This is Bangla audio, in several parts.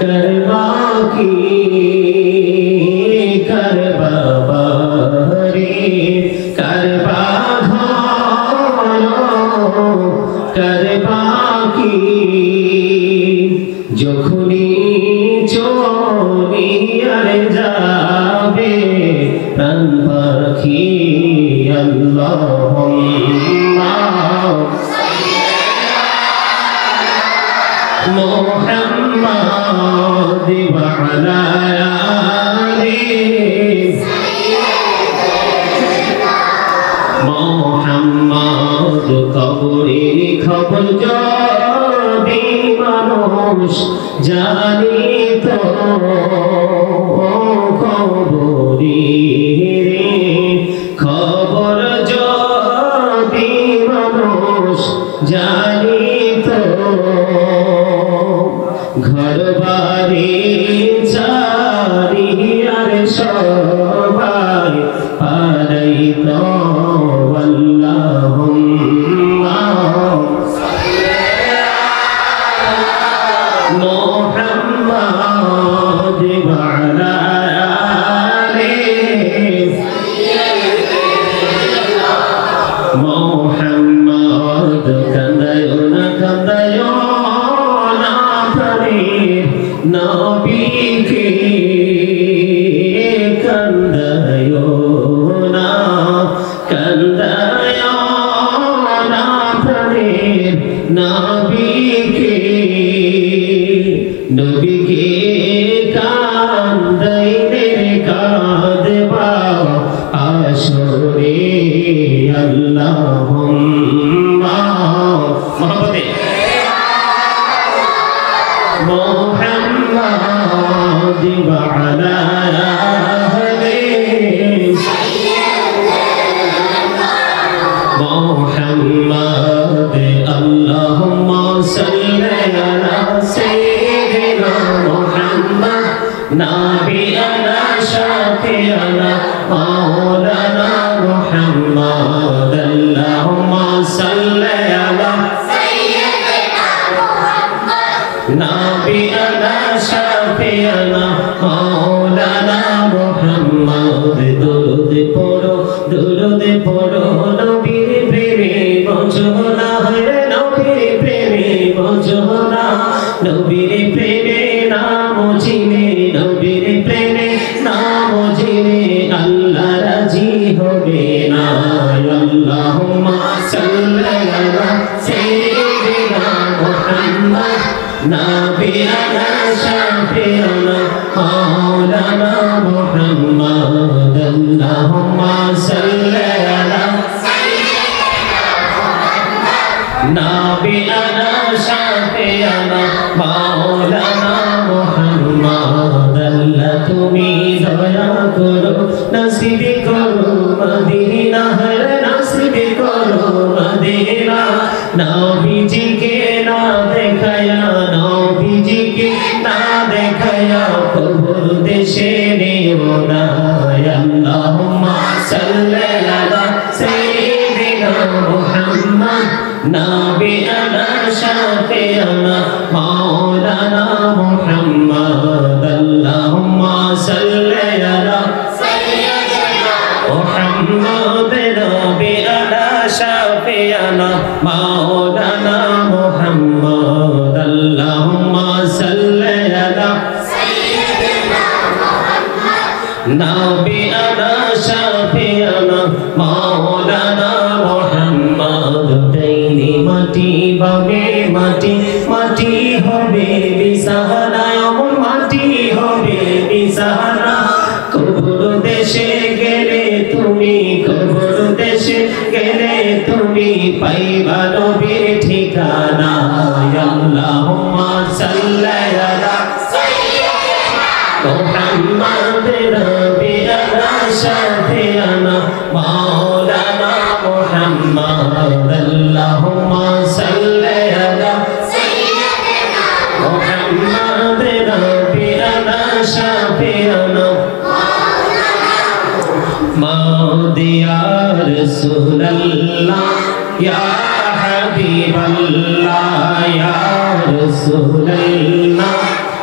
करबा की करबा बारी करबा करबा की যখনি চলিয়ার যাবে প্রাণ পাখি আল্লাহুম্মা মুহাম্মাদ ওয়া আলা আলি মুহাম্মাদ কবরের খবর যদি মানুষ জানিত কবরের খবর যদি মানুষ জানিত ঘর বাড়ি চারিয়ার সবাই পারাইত আল্লাহুম্মা মুহাম্মাদ ওয়া আলা আলি মুহাম্মাদ কান্দায়ো না নবীকে কান্দায়ো না প্রাণের নবীকে নবীকে কান্দাইলে কাঁদবা আসরে আল্লাহুম্মা মহব্বতে محمد وعلى آله محمد اللهم صل على سيدنا محمد نبينا شفيعنا مولانا محمد اللهم صل على نبينا شفيعنا مولانا محمد درود পড়ো নবীর প্রেমে বঞ্চনা হয় নবীর প্রেমে বঞ্চনা নবীর প্রেমে নাম চিনে নবীর প্রেমে নাম চিনে আল্লাহ রাজি হবে না আল্লাহুম্মা সাল্লি আলা সাইয়্যিদিনা মুহাম্মদ نبينا شفيعنا مولانا محمد اللهم صل على نبينا شفيعنا مولانا محمد আল্লাহ তুমি দয়া করো নসিব করো মদিনা হরে নসিব করো মদিনা নবীজিকে না দেখায়া নবীজিকে না দেখায়া কবর দেশে নিও না আল্লাহুম্মা সাল্লি আলা সাইয়্যিদিনা মুহাম্মদ নাবিয়ানা শাফিয়ানা মাওলানা মুহাম্মদ আল্লাহুম্মা সাল্লি আলা সাইয়্যিদিনা মুহাম্মদ নাবিয়ানা শাফিয়ানা মাওলানা মুহাম্মদ আল্লাহুম্মা সাল্লি আলা সাইয়্যিদিনা মুহাম্মদ নাবিয়ানা শাফিয়ানা মাওলানা মুহাম্মদ ডাইনে মাটি বামে মাটি মাটি হবে বিছানা এমন মাটি হবে বিছানা কবর দেশে গেলে তুমি কবর দেশে গেলে তুমি পাইবা নবীর ঠিকানা আল্লাহুম্মা সাল্লি আলা সাইয়্যিদিনা মুহাম্মদ নাবিয়ানা শাফিয়ানা মাওলানা মুহাম্মদ আল্লাহুম্মা সাল্লি আলা সাইয়্যিদিনা মুহাম্মদ নাবিয়ানা শাফিয়ানা মাওলানা ইয়া রাসূলুল্লাহ ইয়া হাবিবাল্লাহ ইয়া রাসূলুল্লাহ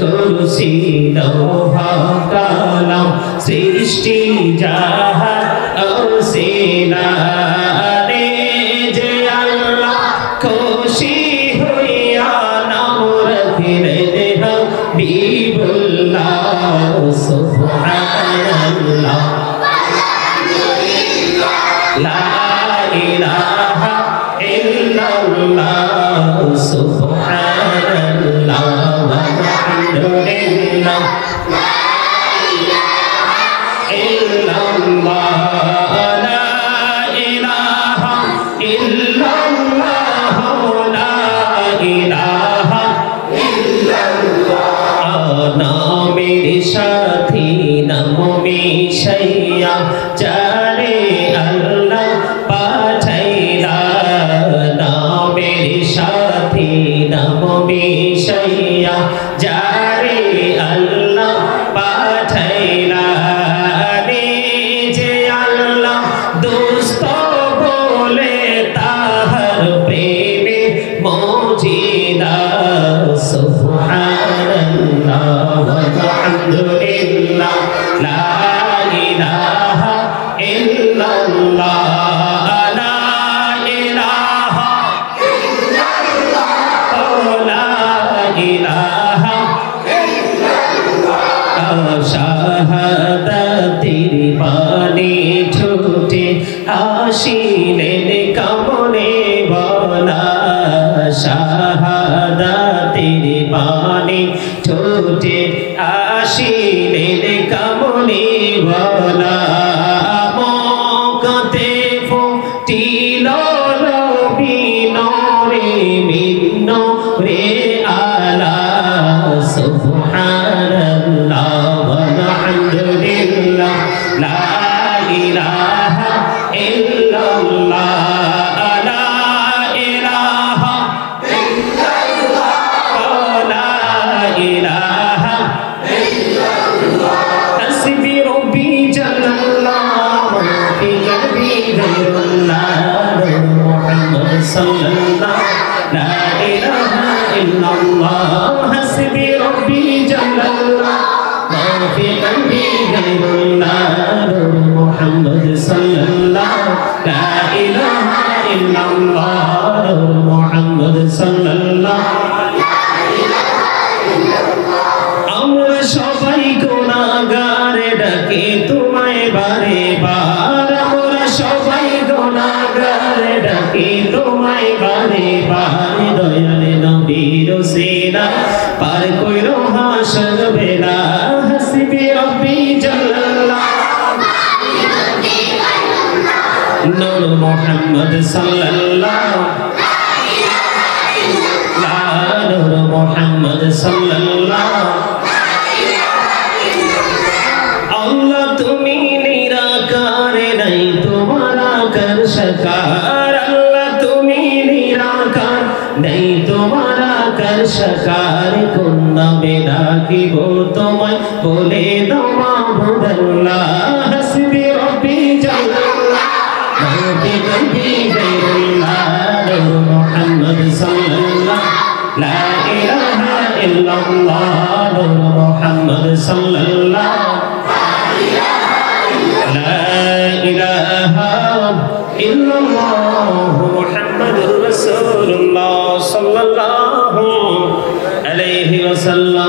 কুরসি লৌহা কালাম সৃষ্টি জাহান ওসিলা রে যে আল্লাহ খুশি হইয়া নাম রাখিলেন হাবিবুল্লাহ সুবহানাল্লাহ লা ইলাহা ইল্লাল্লাহ সুবহানাল্লাহ ওয়া আলহামদুলিল্লাহ লা ইলাহা ইল্লাল্লাহ লা ইলাহা ইল্লাল্লাহ লা ইলাহা ইল্লাল্লাহ নামের সাথী নাম মিশাইয়া যারে আল্লাহ পাঠাইলা নামের সাথী নাম মিশাইয়া যারে আল্লাহ পাঠাইলা রে যে আল্লাহ দোস্ত বলে তাহার প্রেমে মজিদা সুবহানাল্লাহ ওয়া আলহামদুলিল্লাহ লা ইলাহা ইল্লাল্লাহ লা ইলাহা ইল্লাল্লাহ লা ইলাহা ইল্লাল্লাহ শাহাদাতের বাণী ছুটে আসিলেন কামনে বলা শাহাদাতের বাণী ছুটে আসিলেন কামনে বলা মকতে ফুটিল রবি নরে মিন্ন রে আলা সুবহানাল্লাহ ওয়া আলহামদুলিল্লাহ লা ইলাহা ইল্লাল্লাহ লা ইলাহা ইল্লাল্লাহ লা ইলাহা ইল্লাল্লাহ হাসবি রব্বি জাল্লাল্লাহ ফি qalbi ghayrullah মুহাম্মদ সাল্লাল্লাহ লা ইলাহা ইল্লাল্লাহ হাসবি রব্বি জাল্লাল্লাহ ফি qalbi ghayrullah মুহাম্মদ সাল্লাল্লাহ লা ইলাহা ইল্লাল্লাহ মুহাম্মদ সাল্লাল্লাহ লা ইলাহা ইল্লাল্লাহ আমরা সবাই গুনাহগার ডাকি তোমায় বারে বার আমরা সবাই গুনাহগার ডাকি তোমায় বারে বার দয়াল নবীর ওসিলা পার কইরো হাসর বেলা হাসবি রব্বি জাল্লাল্লাহ নূর মুহাম্মদ সাল্লাল্লাহ লা নূর মুহাম্মদ সাল্লাল্লাহ আল্লাহ তুমি নিরাকার নাই তোমার আকার সাকার আল্লাহ তুমি নিরাকার নাই তোমার আকার সাকার কোন নামে ডাকিব তোমায় বলে দাও মাবুদাল্লাহ হাসবি রব্বি জাল্লাল্লাহ মাওতি কলবি গায়রুল্লাহ নূর মুহাম্মদ সাল্লাল্লাহ লা ইলাহা ইল্লাল্লাহ নূর মুহাম্মদ সাল্লাল্লাহ لا إله إلا الله محمد رسول الله صلى الله عليه وسلم